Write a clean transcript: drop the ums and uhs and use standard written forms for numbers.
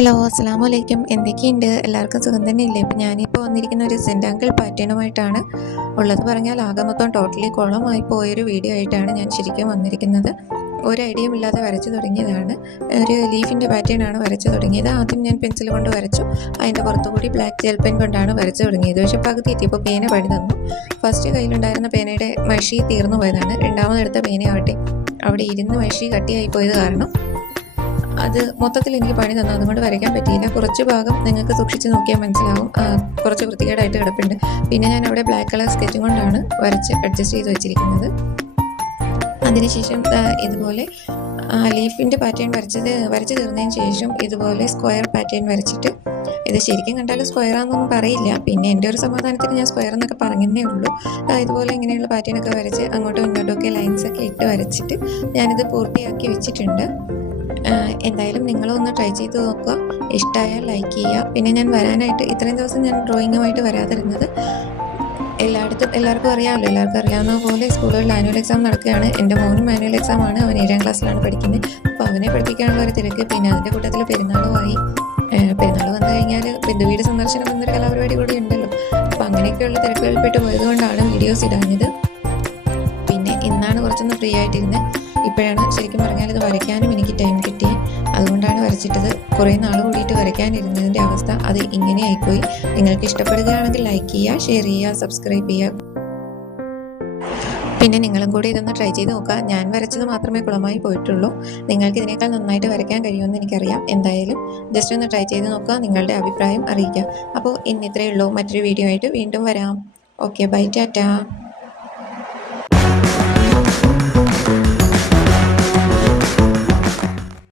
Hello, അസ്സലാമു അലൈക്കും. എന്തൊക്കെയുണ്ട്? എല്ലാവർക്കും സുഖം തന്നെയില്ലേ? ഇപ്പം ഞാനിപ്പോൾ വന്നിരിക്കുന്ന ഒരു സെൻറ്റാങ്കിൾ പാറ്റേണുമായിട്ടാണ് ഉള്ളത്. പറഞ്ഞാൽ ആകെ മൊത്തം ടോട്ടലി കുളമായി പോയൊരു വീഡിയോ ആയിട്ടാണ് ഞാൻ ശരിക്കും വന്നിരിക്കുന്നത്. ഒരു ഐഡിയയും ഇല്ലാതെ വരച്ചു തുടങ്ങിയതാണ്. ഒരു ലീഫിൻ്റെ പാറ്റേണാണ് വരച്ചു തുടങ്ങിയത്. ആദ്യം ഞാൻ പെൻസിൽ കൊണ്ട് വരച്ചു. അതിൻ്റെ പുറത്തുകൂടി ബ്ലാക്ക് ജെൽ പെൻ കൊണ്ടാണ് വരച്ചു തുടങ്ങിയത്. പക്ഷേ പകുതി എത്തിയപ്പോൾ പേന പണി തന്നു. ഫസ്റ്റ് കയ്യിലുണ്ടായിരുന്ന പേനയുടെ മഷി തീർന്നു പോയതാണ്. രണ്ടാമതെടുത്ത പേനയാവട്ടെ അവിടെ ഇരുന്ന് മഷി കട്ടിയായി പോയത് കാരണം അത് മൊത്തത്തിൽ എനിക്ക് പണി തന്നു. അതുകൊണ്ട് വരയ്ക്കാൻ പറ്റിയില്ല. കുറച്ച് ഭാഗം നിങ്ങൾക്ക് സൂക്ഷിച്ച് നോക്കിയാൽ മനസ്സിലാവും, കുറച്ച് വൃത്തികേടായിട്ട് കിടപ്പുണ്ട്. പിന്നെ ഞാൻ അവിടെ ബ്ലാക്ക് കളർ സ്കെച്ചും കൊണ്ടാണ് വരച്ച് അഡ്ജസ്റ്റ് ചെയ്ത് വെച്ചിരിക്കുന്നത്. അതിനുശേഷം ഇതുപോലെ ലീഫിൻ്റെ പാറ്റേൺ വരച്ച് തീർന്നതിന് ശേഷം ഇതുപോലെ സ്ക്വയർ പാറ്റേൺ വരച്ചിട്ട്, ഇത് ശരിക്കും കണ്ടാൽ സ്ക്വയറാണെന്നൊന്നും പറയില്ല. പിന്നെ എൻ്റെ ഒരു സമാധാനത്തിന് ഞാൻ സ്ക്വയർ എന്നൊക്കെ പറഞ്ഞതേ ഉള്ളൂ. ഇതുപോലെ ഇങ്ങനെയുള്ള പാറ്റേണൊക്കെ വരച്ച് അങ്ങോട്ടും ഇങ്ങോട്ടുമൊക്കെ ലൈൻസൊക്കെ ഇട്ട് വരച്ചിട്ട് ഞാനിത് പൂർത്തിയാക്കി വെച്ചിട്ടുണ്ട്. എന്തായാലും നിങ്ങളൊന്ന് ട്രൈ ചെയ്ത് നോക്കുക. ഇഷ്ടമായാൽ ലൈക്ക് ചെയ്യുക. പിന്നെ ഞാൻ വരാനായിട്ട് ഇത്രയും ദിവസം ഞാൻ ഡ്രോയിങ്ങുമായിട്ട് വരാതിരുന്നത്, എല്ലാവർക്കും അറിയാവുന്ന പോലെ സ്കൂളുകളിൽ ആനുവൽ എക്സാം നടക്കുകയാണ്. എൻ്റെ മോനും ആനുവൽ എക്സാമാണ്. അവൻ 7ാം ക്ലാസ്സിലാണ് പഠിക്കുന്നത്. അപ്പോൾ അവനെ പഠിപ്പിക്കാനുള്ള ഒരു തിരക്ക്, പിന്നെ അതിൻ്റെ കൂട്ടത്തിൽ പെരുന്നാളുമായി. പെരുന്നാൾ വന്നു കഴിഞ്ഞാൽ ബന്ധുവീട് സന്ദർശനം എന്നൊരു കലാപരിപാടി കൂടി ഉണ്ടല്ലോ. അപ്പോൾ അങ്ങനെയൊക്കെയുള്ള തിരക്കുകളിൽപ്പെട്ട് പോയതുകൊണ്ടാണ് വീഡിയോസ് ഇടാഞ്ഞത്. പിന്നെ ഇന്നാണ് കുറച്ചൊന്ന് ഫ്രീ ആയിട്ടിരുന്നത്. ഇപ്പോഴാണ് ശരിക്കും പറഞ്ഞാൽ ഇത് വരയ്ക്കാനും എനിക്ക് ടൈം കിട്ടി. അതുകൊണ്ടാണ് വരച്ചിട്ടത്. കുറേ നാൾ കൂടിയിട്ട് വരയ്ക്കാനിരുന്നതിൻ്റെ അവസ്ഥ അത് ഇങ്ങനെ ആയിപ്പോയി. നിങ്ങൾക്ക് ഇഷ്ടപ്പെടുകയാണെങ്കിൽ ലൈക്ക് ചെയ്യുക, ഷെയർ ചെയ്യുക, സബ്സ്ക്രൈബ് ചെയ്യുക. പിന്നെ നിങ്ങളും കൂടി ഇതൊന്ന് ട്രൈ ചെയ്ത് നോക്കുക. ഞാൻ വരച്ചത് മാത്രമേ കുളമായി പോയിട്ടുള്ളൂ. നിങ്ങൾക്ക് ഇതിനേക്കാൾ നന്നായിട്ട് വരയ്ക്കാൻ കഴിയുമെന്ന് എനിക്കറിയാം. എന്തായാലും ജസ്റ്റ് ഒന്ന് ട്രൈ ചെയ്ത് നോക്കുക. നിങ്ങളുടെ അഭിപ്രായം അറിയിക്കുക. അപ്പോൾ ഇന്ന് ഇത്രയേ ഉള്ളൂ. മറ്റൊരു വീഡിയോ ആയിട്ട് വീണ്ടും വരാം. Okay, bye, Tata.